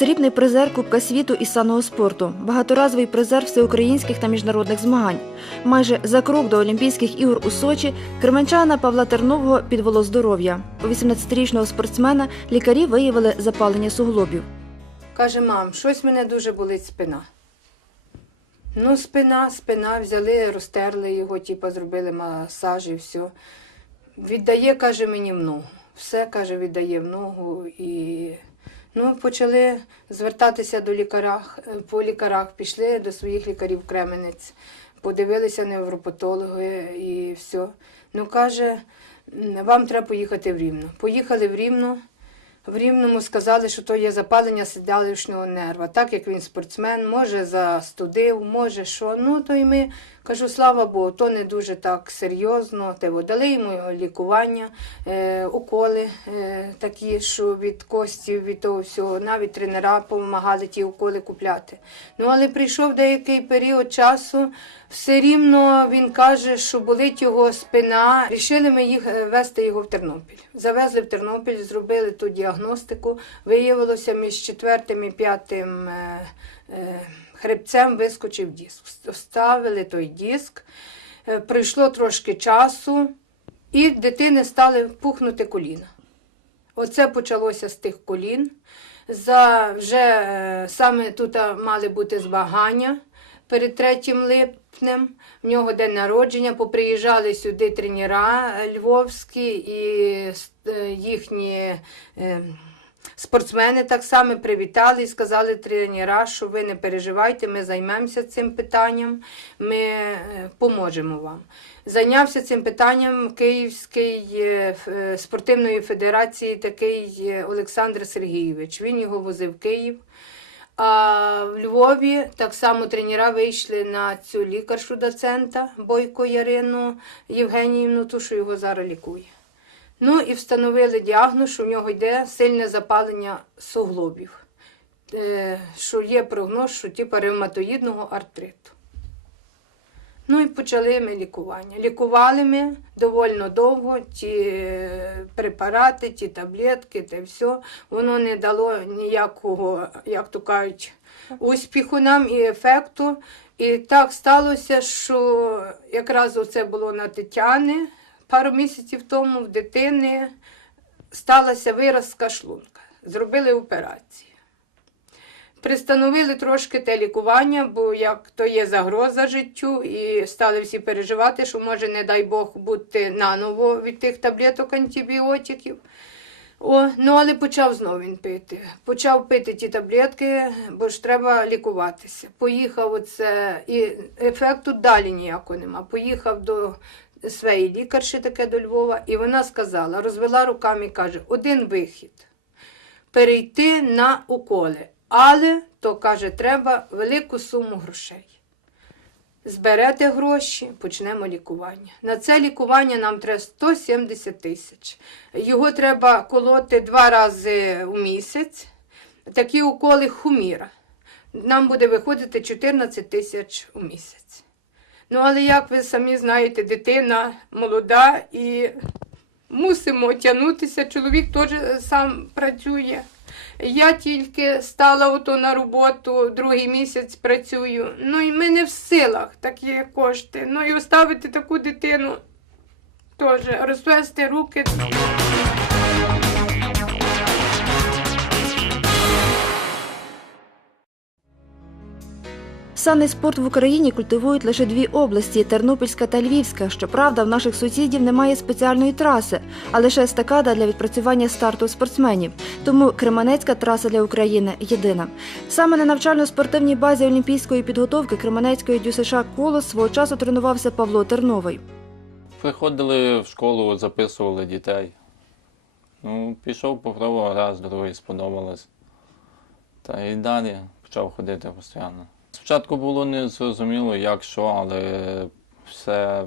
Срібний призер Кубка світу із саного спорту, багаторазовий призер всеукраїнських та міжнародних змагань. Майже за крок до Олімпійських ігор у Сочі кременчана Павла Тернового підвело здоров'я. У 18-річного спортсмена лікарі виявили запалення суглобів. Каже, мам, щось мене дуже болить спина. Ну, спина, спина, взяли, розтерли його, типу, зробили масаж і все. Віддає, каже, мені в ногу. Все, каже, віддає в ногу. І ну, почали звертатися до лікарях, е, по лікарях, пішли до своїх лікарів Кременець, подивилися невропатологи і все. Ну, каже, вам треба поїхати в Рівно. Поїхали в Рівно. В Рівному сказали, що то є запалення сідалищного нерва. Так як він спортсмен, може застудив, може що. Ну то й ми кажу, слава Богу, то не дуже так серйозно. Те дали йому його лікування, е, уколи е, такі, що від костів, від того всього. Навіть тренера допомагали ті уколи купляти. Ну але прийшов деякий період часу. Все рівно він каже, що болить його спина. Рішили ми їх е, вести його в Тернопіль. Завезли в Тернопіль, зробили ту діагностику. Виявилося між четвертим і п'ятим е, хребцем вискочив диск. Вставили той диск. Е, Пройшло трошки часу, і дитини стали пухнути коліна. Оце почалося з тих колін. За вже е, саме тут мали бути змагання перед 3 липнем. В нього день народження. Поприїжджали сюди тренера е, львовські і е, їхні. Спортсмени так само привітали і сказали тренера, що ви не переживайте, ми займемося цим питанням, ми е, поможемо вам. Зайнявся цим питанням Київський е, е, спортивної федерації такий Олександр Сергійович. Він його возив в Київ. А в Львові так само тренера вийшли на цю лікаршу доцента Бойко Ярину Євгеніївну, ту, що його зараз лікує. Ну і встановили діагноз, що в нього йде сильне запалення суглобів, е, що є прогноз, що типу ревматоїдного артриту. Ну і почали ми лікування. Лікували ми довольно довго ті е, препарати, ті таблетки, те все. Воно не дало ніякого, як то кажуть, успіху нам і ефекту. І так сталося, що якраз це було на Тетяни пару місяців тому в дитини сталася виразка шлунка. Зробили операцію. Пристановили трошки те лікування, бо як то є загроза життю, і стали всі переживати, що може, не дай Бог, бути наново від тих таблеток антибіотиків. О, ну але почав знову він пити. Почав пити ті таблетки, бо ж треба лікуватися. Поїхав оце, і ефекту далі ніякого нема. Поїхав до своєї лікарші таке до Львова, і вона сказала, розвела руками і каже: один вихід перейти на уколи. Але то каже, треба велику суму грошей. Зберете гроші, почнемо лікування. На це лікування нам треба 170 тисяч. Його треба колоти два рази у місяць. Такі уколи хуміра. Нам буде виходити 14 тисяч у місяць. Ну, але як ви самі знаєте, дитина молода і мусимо тягнутися. Чоловік теж сам працює. Я тільки стала ото на роботу, другий місяць працюю. Ну і ми не в силах такі кошти. Ну і оставити таку дитину теж, розвести руки. Санний спорт в Україні культивують лише дві області Тернопільська та Львівська. Щоправда, в наших сусідів немає спеціальної траси, а лише естакада для відпрацювання старту спортсменів. Тому Кременецька траса для України єдина. Саме на навчально-спортивній базі олімпійської підготовки Кременецької ДЮСШ «Колос» свого часу тренувався Павло Терновий. Приходили в школу, записували дітей. Ну, пішов, попробував раз, другий сподобалось. Та і далі почав ходити постійно. Спочатку було незрозуміло, як що, але все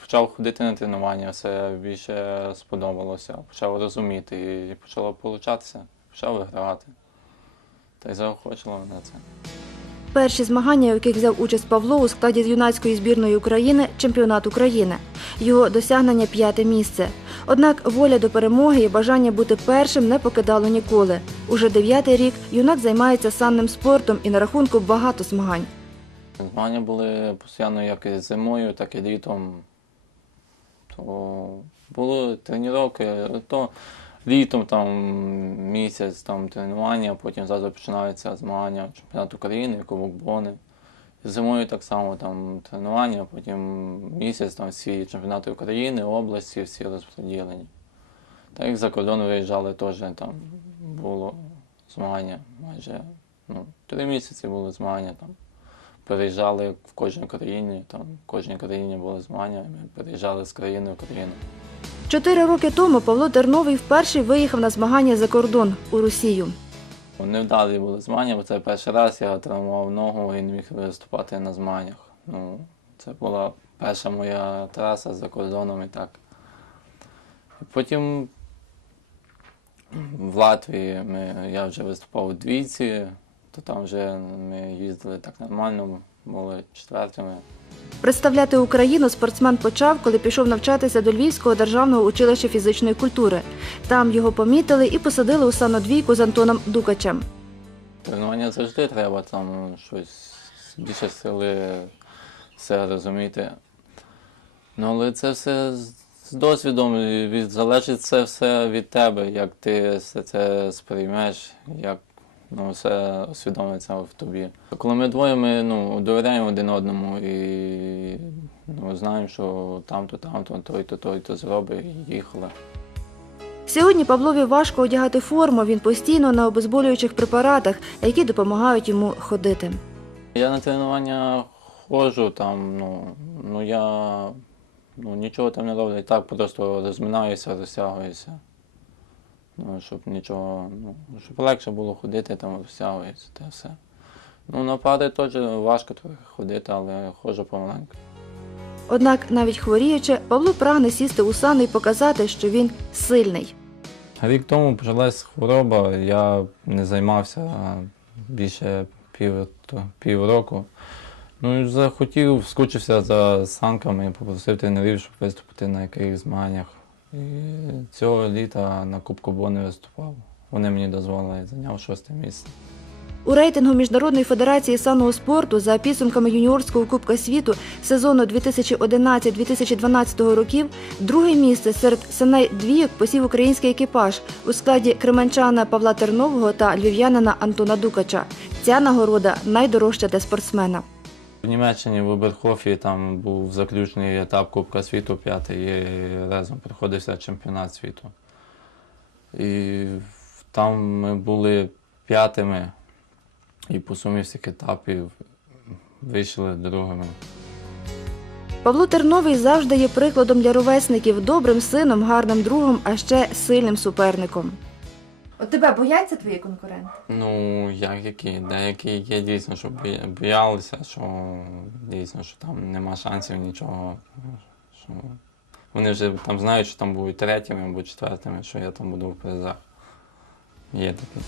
почав ходити на тренування, все більше сподобалося, почав розуміти і почало получатися, почав вигравати. Та й заохочило мене це. Перші змагання, у яких взяв участь Павло у складі юнацької збірної України чемпіонат України. Його досягнення п'яте місце. Однак воля до перемоги і бажання бути першим не покидало ніколи. Уже дев'ятий рік юнак займається санним спортом і на рахунку багато змагань. Змагання були постійно як зимою, так і літом. То були тренування, літом там місяць там тренування, потім зразу починаються змагання чемпіонат України, Кубок Бони. Зимою так само там тренування, потім місяць там всі чемпіонати України, області, всі розподілені. Так як за кордон виїжджали теж там було змагання майже ну, три місяці були змагання там переїжджали в кожній країні, там в кожній країні були змагання, ми переїжджали з країни в країну. Чотири роки тому Павло Терновий вперше виїхав на змагання за кордон у Росію. Невдалі були змагання, бо це перший раз я травмував ногу і не міг виступати на змаганнях. Ну, це була перша моя траса за кордоном і так. Потім в Латвії ми, я вже виступав у двійці, то там вже ми їздили так нормально, були четвертими. Представляти Україну спортсмен почав, коли пішов навчатися до Львівського державного училища фізичної культури. Там його помітили і посадили у санодвійку з Антоном Дукачем. Тренування завжди треба там щось більше сили, все розуміти. Ну, але це все з- досвідом від, залежить це все від тебе, як ти все це сприймеш, як ну, все усвідомиться в тобі. Коли ми двоє, ми ну, довіряємо один одному і ну, знаємо, що там-то, там-то, той-то, той-то зробить і їхали. Сьогодні Павлові важко одягати форму. Він постійно на обезболюючих препаратах, які допомагають йому ходити. Я на тренування ходжу там, ну, ну я ну, нічого там не роблю, І так просто розминаюся, розтягуюся. Ну, щоб нічого, ну, щоб легше було ходити, там розтягуюся, те все. Ну, на пари теж важко трохи ходити, але ходжу помаленьку. Однак, навіть хворіючи, Павло прагне сісти у сани і показати, що він сильний. Рік тому почалась хвороба, я не займався більше пів, то- півроку. Ну і захотів, скучився за санками, попросив тренерів, щоб виступити на якихось змаганнях. І цього літа на Кубку Бони виступав. Вони мені дозволили, зайняв шосте місце. У рейтингу Міжнародної федерації санного спорту за підсумками юніорського Кубка світу сезону 2011-2012 років друге місце серед синей двійок посів український екіпаж у складі кременчана Павла Тернового та львів'янина Антона Дукача. Ця нагорода найдорожча для спортсмена. В Німеччині в Оберхофі там був заключний етап Кубка світу, п'ятий, і разом приходився чемпіонат світу. І там ми були п'ятими, і по сумі всіх етапів вийшли другими. Павло Терновий завжди є прикладом для ровесників, добрим сином, гарним другом, а ще сильним суперником. От тебе бояться твої конкуренти? Ну, як які, деякі є дійсно, що боялися, що дійсно, що там нема шансів нічого. Що вони вже там знають, що там будуть третіми або четвертими, що я там буду в призах. Є таке.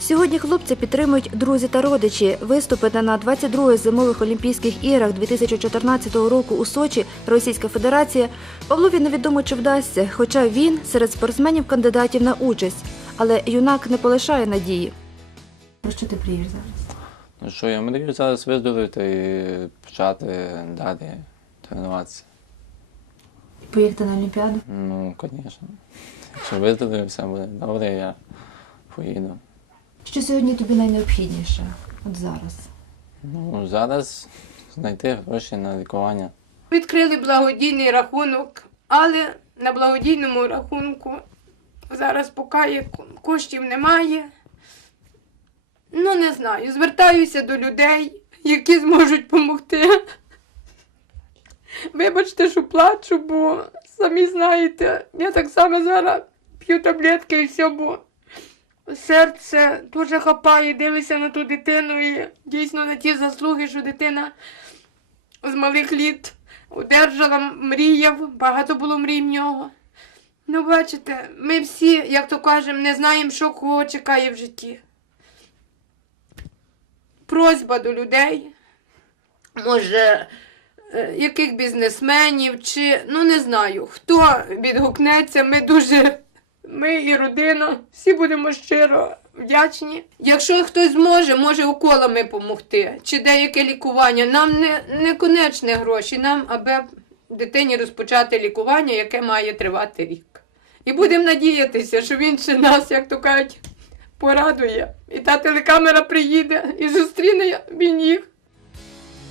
Сьогодні хлопця підтримують друзі та родичі. Виступити на 22-х зимових Олімпійських іграх 2014 року у Сочі Російська Федерація Павлові невідомо чи вдасться, хоча він серед спортсменів-кандидатів на участь. Але юнак не полишає надії. Про що ти мрієш зараз? Ну що, я мрію зараз виздоровити і почати далі тренуватися. Поїхати на Олімпіаду? Ну, звісно. Якщо виздоровлю, все буде добре, я поїду. Що сьогодні тобі найнеобхідніше? От зараз. Ну, зараз знайти гроші на лікування. Відкрили благодійний рахунок, але на благодійному рахунку зараз поки коштів немає. Ну, не знаю. Звертаюся до людей, які зможуть допомогти. Вибачте, що плачу, бо самі знаєте, я так само зараз п'ю таблетки і все, бо серце дуже хапає, дивлюся на ту дитину і дійсно на ті заслуги, що дитина з малих літ одержала, мріяв, багато було мрій в нього. Ну, бачите, ми всі, як то кажемо, не знаємо, що кого чекає в житті. просьба до людей, може, е, яких бізнесменів, чи ну не знаю, хто відгукнеться. Ми дуже, ми і родина, всі будемо щиро вдячні. Якщо хтось зможе, може уколами допомогти, чи деяке лікування. Нам не, не конечне гроші, нам аби дитині розпочати лікування, яке має тривати рік. І будемо надіятися, що він ще нас, як то кажуть, порадує. І та телекамера приїде і зустріне він їх.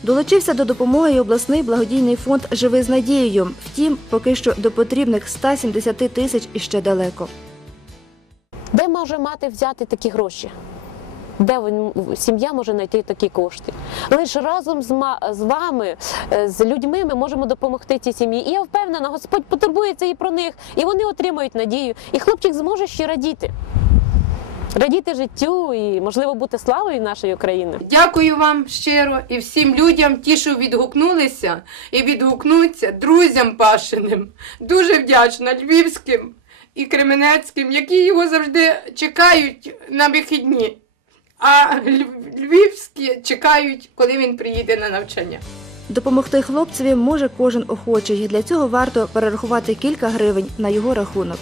Долучився до допомоги й обласний благодійний фонд Живи з надією. Втім, поки що до потрібних 170 тисяч іще далеко. Де може мати взяти такі гроші? Де він- сім'я може знайти такі кошти? Лише разом з, з вами, е, з людьми, ми можемо допомогти цій сім'ї. І я впевнена, Господь потурбується і про них, і вони отримають надію. І хлопчик зможе ще радіти. Радіти життю і, можливо, бути славою нашої України. Дякую вам щиро і всім людям, ті, що відгукнулися і відгукнуться друзям Пашиним. Дуже вдячна львівським і кременецьким, які його завжди чекають на вихідні. А львівські чекають, коли він приїде на навчання. Допомогти хлопцеві може кожен охочий. Для цього варто перерахувати кілька гривень на його рахунок.